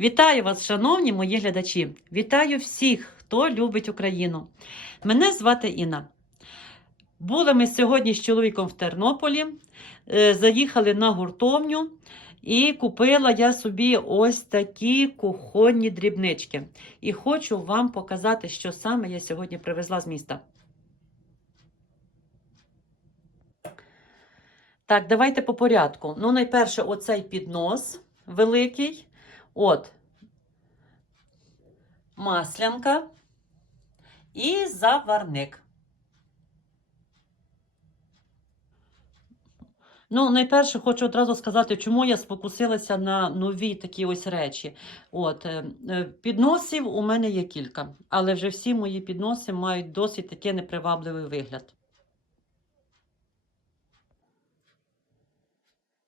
Вітаю вас, шановні мої глядачі! Вітаю всіх, хто любить Україну. Мене звати Інна. Були ми сьогодні з чоловіком в Тернополі, е, заїхали на гуртовню і купила я собі ось такі кухонні дрібнички. І хочу вам показати, що саме я сьогодні привезла з міста. Так, давайте по порядку. Ну, найперше, оцей піднос великий. От, маслянка і заварник. Ну, найперше хочу одразу сказати, чому я спокусилася на нові такі ось речі. От, е, е, підносів у мене є кілька, але вже всі мої підноси мають досить такий непривабливий вигляд.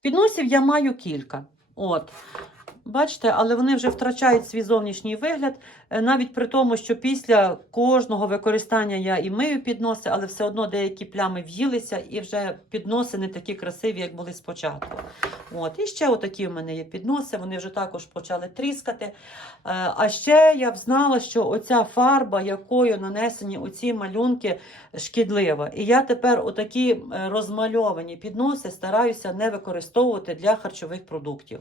Підносів я маю кілька. От. Бачите, але вони вже втрачають свій зовнішній вигляд, е, навіть при тому, що після кожного використання я і мию підноси, але все одно деякі плями в'їлися і вже підноси не такі красиві, як були спочатку. От. І ще отакі в мене є підноси, вони вже також почали тріскати. Е, А ще я б знала, що оця фарба, якою нанесені оці малюнки, шкідлива. І я тепер отакі е, розмальовані підноси стараюся не використовувати для харчових продуктів.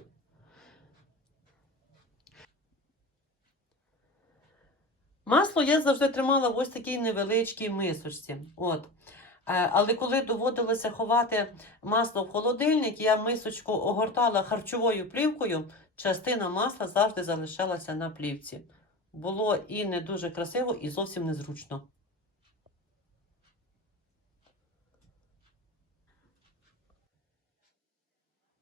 Масло я завжди тримала в ось такій невеличкій мисочці. От. Е, Але коли доводилося ховати масло в холодильник, я мисочку огортала харчовою плівкою, частина масла завжди залишалася на плівці. Було і не дуже красиво, і зовсім незручно.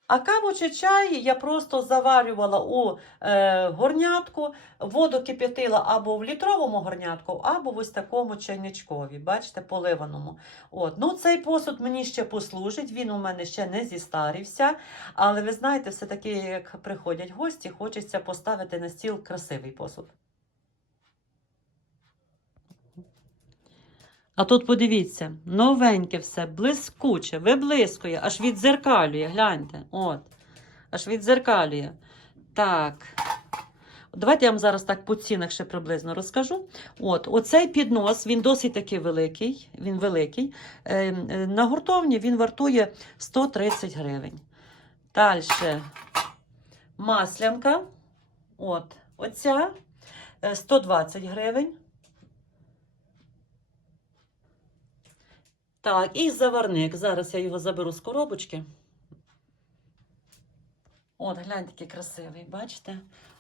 А каву чи чай я просто заварювала у е, горнятку, воду кип'ятила або в літровому горнятку, або в ось такому чайничкові, бачите, поливаному. От. Ну, цей посуд мені ще послужить, він у мене ще не зістарився. Але ви знаєте, все-таки, як приходять гості, хочеться поставити на стіл красивий посуд. А тут подивіться, новеньке все, блискуче, виблискує, аж відзеркалює, гляньте. От, аж відзеркалює. Так. Давайте я вам зараз так по цінах ще приблизно розкажу. От, Оцей піднос, він досить таки великий. Він великий. Е, е, на гуртовні він вартує 130 гривень. Далі маслянка. От, оця е, 120 гривень. Так, і заварник. Зараз я його заберу з коробочки. От, гляньте, який красивий, бачите?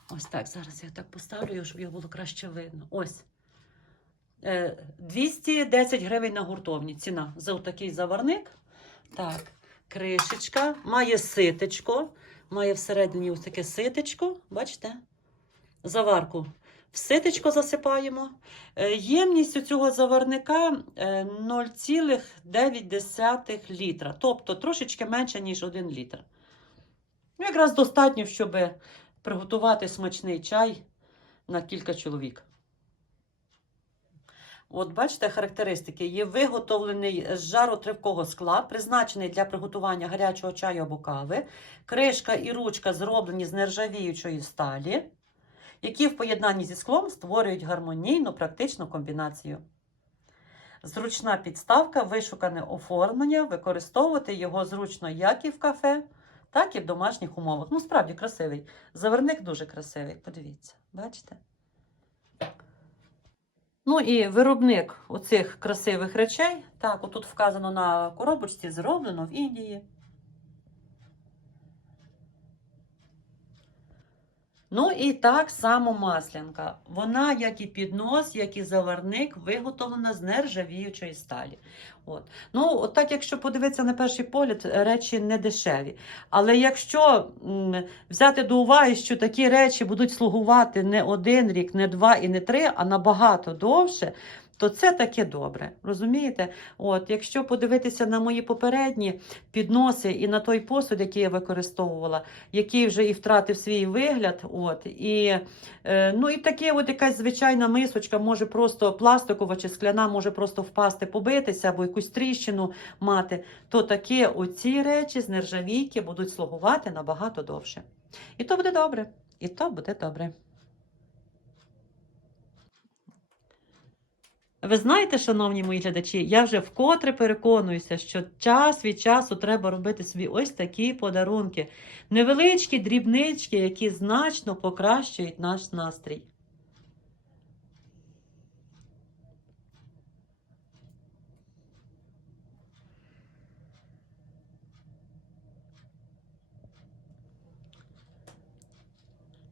Ось так. Зараз я так поставлю, щоб його було краще видно. Ось. Е, 210 гривень на гуртовні. Ціна за такий заварник. Так, кришечка. Має ситечко. Має всередині ось таке ситечко. Бачите? Заварку в ситечко засипаємо. Е, Ємність у цього заварника е, 0,9 літра, тобто трошечки менше, ніж 1 літр. Ну, якраз достатньо, щоб приготувати смачний чай на кілька чоловік. От бачите, характеристики. Є виготовлений з жаротривкого скла, призначений для приготування гарячого чаю або кави. Кришка і ручка зроблені з нержавіючої сталі які в поєднанні зі склом створюють гармонійну практичну комбінацію. Зручна підставка, вишукане оформлення, використовувати його зручно як і в кафе, так і в домашніх умовах. Ну, справді красивий. Заверник дуже красивий. Подивіться, бачите? Ну і виробник оцих красивих речей. Так, отут вказано на коробочці, зроблено в Індії. Ну і так само маслянка. Вона, як і піднос, як і заварник, виготовлена з нержавіючої сталі. От. Ну, от так, якщо подивитися на перший погляд, речі не дешеві. Але якщо м, взяти до уваги, що такі речі будуть слугувати не один рік, не два і не три, а набагато довше. То це таке добре, розумієте? От, якщо подивитися на мої попередні підноси і на той посуд, який я використовувала, який вже і втратив свій вигляд. От, і, е, ну, і таке от якась звичайна мисочка, може просто пластикова чи скляна, може просто впасти, побитися або якусь тріщину мати, то такі оці речі з нержавійки будуть слугувати набагато довше. І то буде добре. І то буде добре. Ви знаєте, шановні мої глядачі, я вже вкотре переконуюся, що час від часу треба робити собі ось такі подарунки. Невеличкі дрібнички, які значно покращують наш настрій.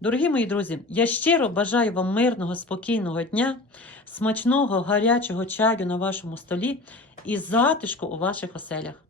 Дорогі мої друзі, я щиро бажаю вам мирного, спокійного дня, смачного гарячого чаю на вашому столі і затишку у ваших оселях.